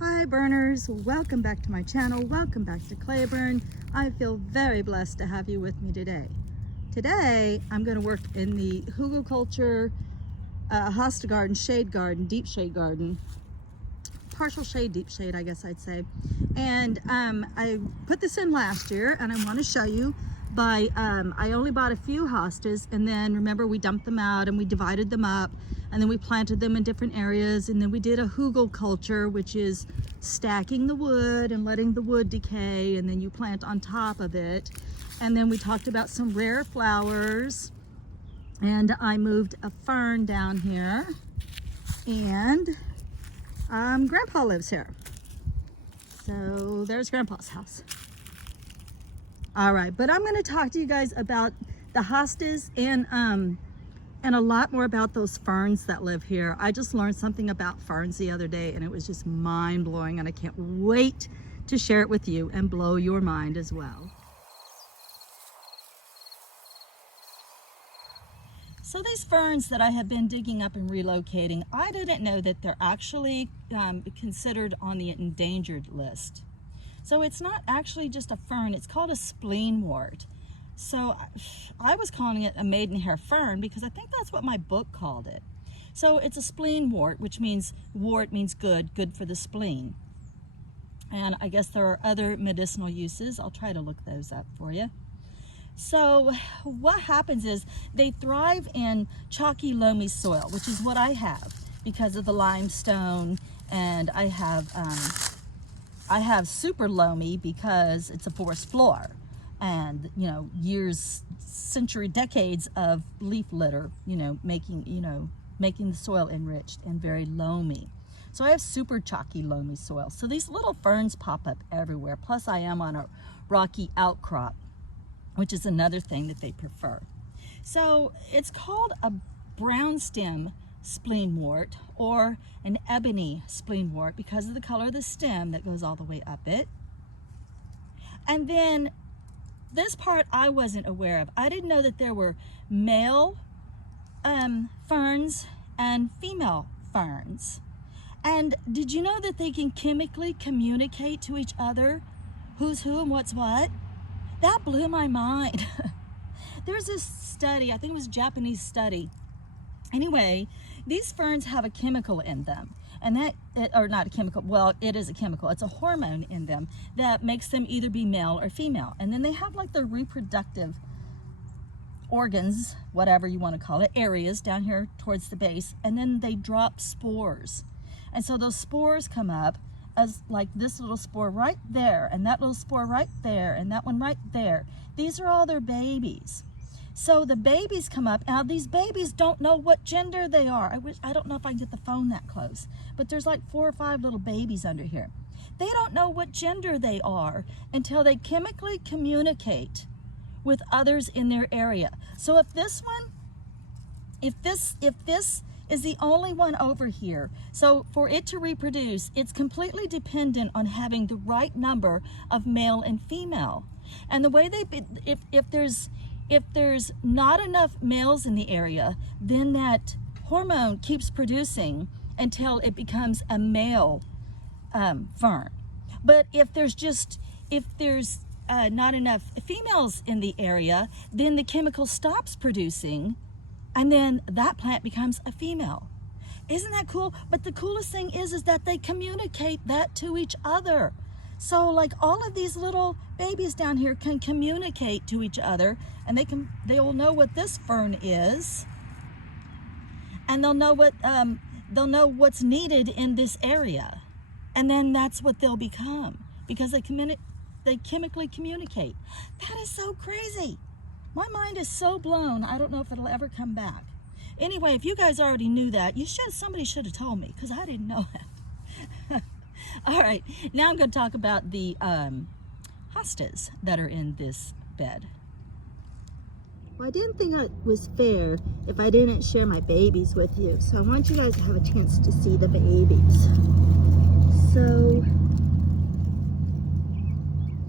Hi burners, welcome back to my channel, welcome back to Claiborne. I feel very blessed to have you with me today. Today I'm going to work in the hugelkultur hosta garden, shade garden, deep shade garden, partial shade, deep shade I guess I'd say. And I put this in last year and I want to show you by, I only bought a few hostas, and then remember we dumped them out and we divided them up, and then we planted them in different areas, and then we did a hugelkultur, which is stacking the wood and letting the wood decay, and then you plant on top of it. And then we talked about some rare flowers, and I moved a fern down here, and Grandpa lives here. So there's Grandpa's house. All right, but I'm going to talk to you guys about the hostas and a lot more about those ferns that live here. I just learned something about ferns the other day, and it was just mind-blowing, and I can't wait to share it with you and blow your mind as well. So these ferns that I have been digging up and relocating, I didn't know that they're actually considered on the endangered list. So it's not actually just a fern, it's called a spleenwort. So I was calling it a maidenhair fern because I think that's what my book called it. So it's a spleenwort, which means wart means good for the spleen. And I guess there are other medicinal uses. I'll try to look those up for you. So what happens is they thrive in chalky loamy soil, which is what I have because of the limestone, and I have super loamy because it's a forest floor, and years, decades of leaf litter, making the soil enriched and very loamy. So I have super chalky loamy soil. So these little ferns pop up everywhere. Plus I am on a rocky outcrop, which is another thing that they prefer. So it's called a brown stem spleenwort or an ebony spleenwort because of the color of the stem that goes all the way up it. And then this part I wasn't aware of. I didn't know that there were male ferns and female ferns. And did you know that they can chemically communicate to each other who's who and what's what? That blew my mind. There's this study, I think it was a Japanese study. Anyway, these ferns have a chemical in them, and or not a chemical, well, it is a chemical, it's a hormone in them that makes them either be male or female. And then they have like their reproductive organs, whatever you want to call it, areas down here towards the base, and then they drop spores. And so those spores come up as like this little spore right there, and that little spore right there, and that one right there. These are all their babies. So the babies come up. Now these babies don't know what gender they are. I don't know if I can get the phone that close, but there's like 4 or 5 little babies under here. They don't know what gender they are until they chemically communicate with others in their area. So if this is the only one over here, so for it to reproduce, it's completely dependent on having the right number of male and female. And the way if there's not enough males in the area, then that hormone keeps producing until it becomes a male fern. But if there's not enough females in the area, then the chemical stops producing, and then that plant becomes a female. Isn't that cool? But the coolest thing is that they communicate that to each other. So like all of these little babies down here can communicate to each other, and they'll know what this fern is, and they'll know what's needed in this area, and then that's what they'll become because they chemically communicate. That is so crazy. My mind is so blown. I don't know if it'll ever come back. Anyway, if you guys already knew that, somebody should have told me because I didn't know that. All right, now I'm going to talk about the hostas that are in this bed. Well, I didn't think it was fair if I didn't share my babies with you, so I want you guys to have a chance to see the babies. So,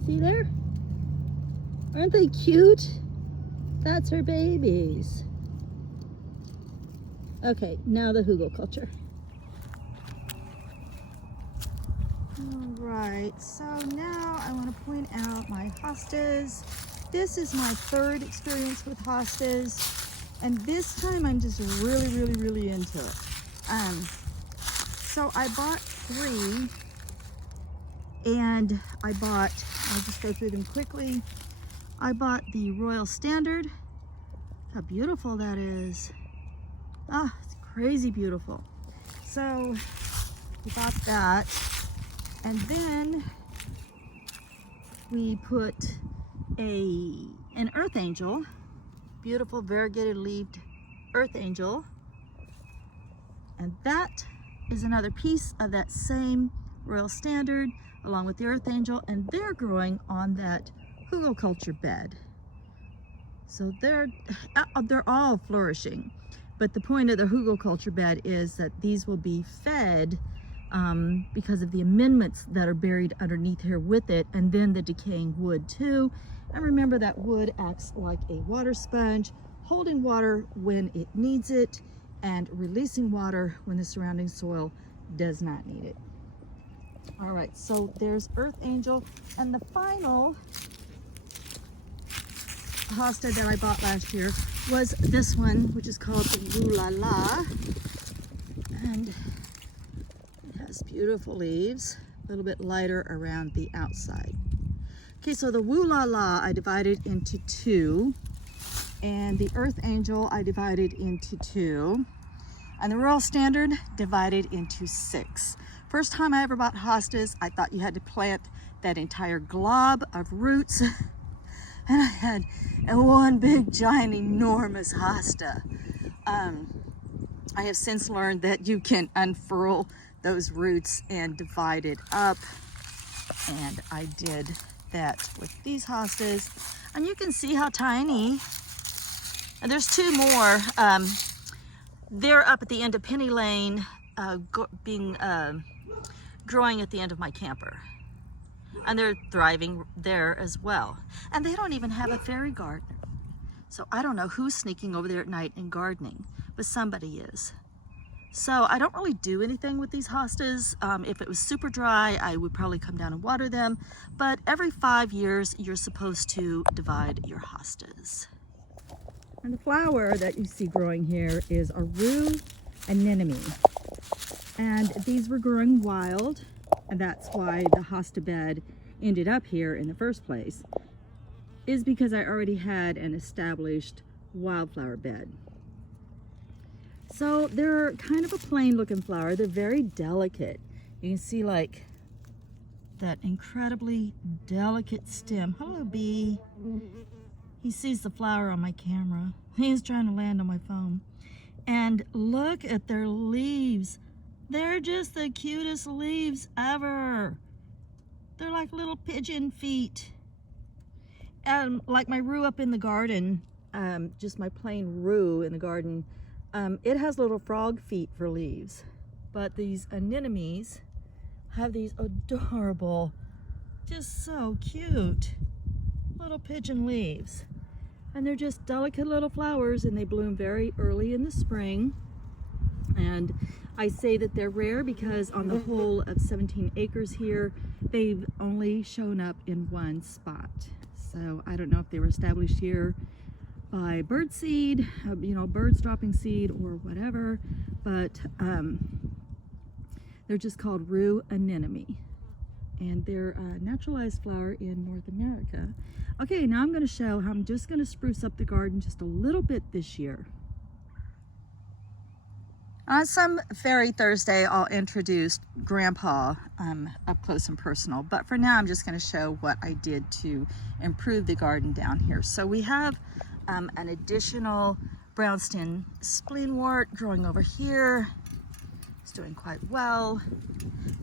see there? Aren't they cute? That's her babies. Okay, now the hugelkultur. All right, so now I want to point out my hostas. This is my third experience with hostas, and this time I'm just really into it. So I bought 3, and I'll just go through them quickly. I bought the Royal Standard. How beautiful that is. Ah, it's crazy beautiful. So we bought that, and then we put an Earth Angel, beautiful variegated leaved Earth Angel, and that is another piece of that same Royal Standard along with the Earth Angel, and they're growing on that hugelkultur bed. So they're all flourishing, but the point of the hugelkultur bed is that these will be fed because of the amendments that are buried underneath here with it, and then the decaying wood too. And remember that wood acts like a water sponge, holding water when it needs it and releasing water when the surrounding soil does not need it. All right, so there's Earth Angel, and the final hosta that I bought last year was this one, which is called the Woo La La, and it has beautiful leaves, a little bit lighter around the outside. Okay, so the Woo La La I divided into 2, and the Earth Angel I divided into 2, and the Royal Standard divided into 6. First time I ever bought hostas, I thought you had to plant that entire glob of roots, and I had one big, giant, enormous hosta. I have since learned that you can unfurl those roots and divide it up, and I did that with these hostas, and you can see how tiny. And there's 2 more. They're up at the end of Penny Lane, growing at the end of my camper, and they're thriving there as well. And they don't even have a fairy gardener, so I don't know who's sneaking over there at night and gardening, but somebody is. So I don't really do anything with these hostas. If it was super dry, I would probably come down and water them, but every 5 years you're supposed to divide your hostas. And the flower that you see growing here is a rue anemone. And these were growing wild, and that's why the hosta bed ended up here in the first place, is because I already had an established wildflower bed. So they're kind of a plain looking flower. They're very delicate. You can see like that incredibly delicate stem. Hello, bee. He sees the flower on my camera. He's trying to land on my phone. And look at their leaves. They're just the cutest leaves ever. They're like little pigeon feet. Like my rue up in the garden, just my plain rue in the garden, it has little frog feet for leaves. But these anemones have these adorable, just so cute, little pigeon leaves. And they're just delicate little flowers, and they bloom very early in the spring. And I say that they're rare because on the whole of 17 acres here, they've only shown up in 1 spot. So I don't know if they were established here by bird seed, birds dropping seed or whatever, but they're just called rue anemone. And they're a naturalized flower in North America. Okay, now I'm going to show how I'm just going to spruce up the garden just a little bit this year. On some Fairy Thursday, I'll introduce Grandpa up close and personal, but for now I'm just going to show what I did to improve the garden down here. So we have an additional brownstem spleenwort growing over here. It's doing quite well.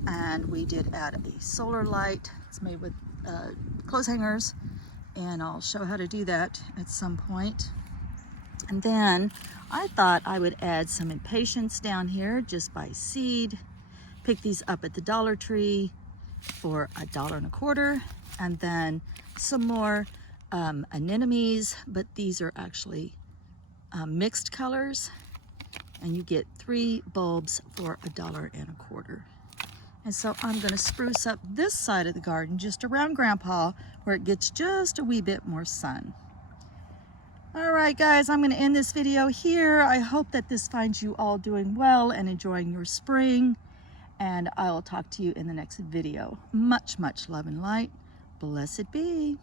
And we did add a solar light. It's made with clothes hangers, and I'll show how to do that at some point. And then I thought I would add some impatiens down here just by seed. Pick these up at the Dollar Tree for $1.25, and then some more anemones, but these are actually mixed colors, and you get 3 bulbs for $1.25. And so I'm going to spruce up this side of the garden just around Grandpa where it gets just a wee bit more sun. All right, guys, I'm going to end this video here. I hope that this finds you all doing well and enjoying your spring. And I will talk to you in the next video. Much, much love and light. Blessed be.